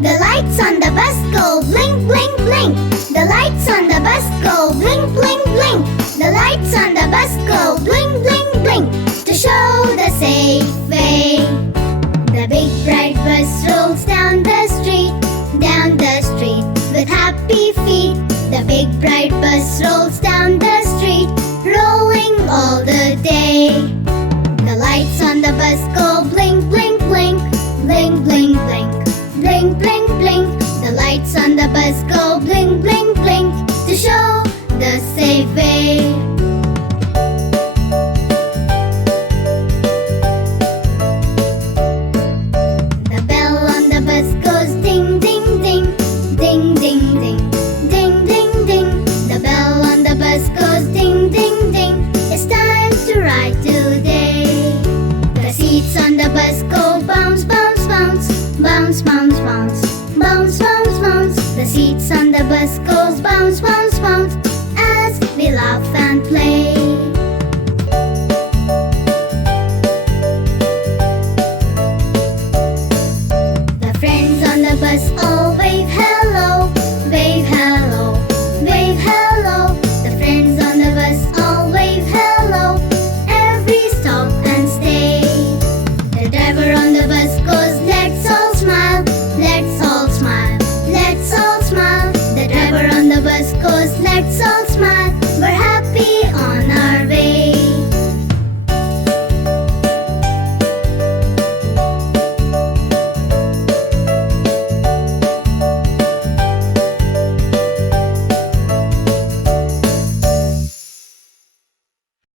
The lights on the bus go blink, blink, blink. The lights on the bus go blink, blink, blink. The lights on the bus go blink, blink, blink to show the safe way. The big bright bus rolls down the street with happy feet. The big bright bus rolls down the street, rolling all the day. The lights on the bus go blink, blink, blink, blink, blink, blink, blink, blink, blink. The lights on the bus go blink, blink, blink to show the safe way. The bell on the bus goes ding, ding, ding, ding, ding, ding, ding, ding, ding. The bell on the bus goes ding, ding, ding. It's time to ride today. The seats on the bus go bounce, bounce, bounce, bounce, bounce, bounce, bounce, bounce, bounce. The seats on the bus goes bounce, bounce.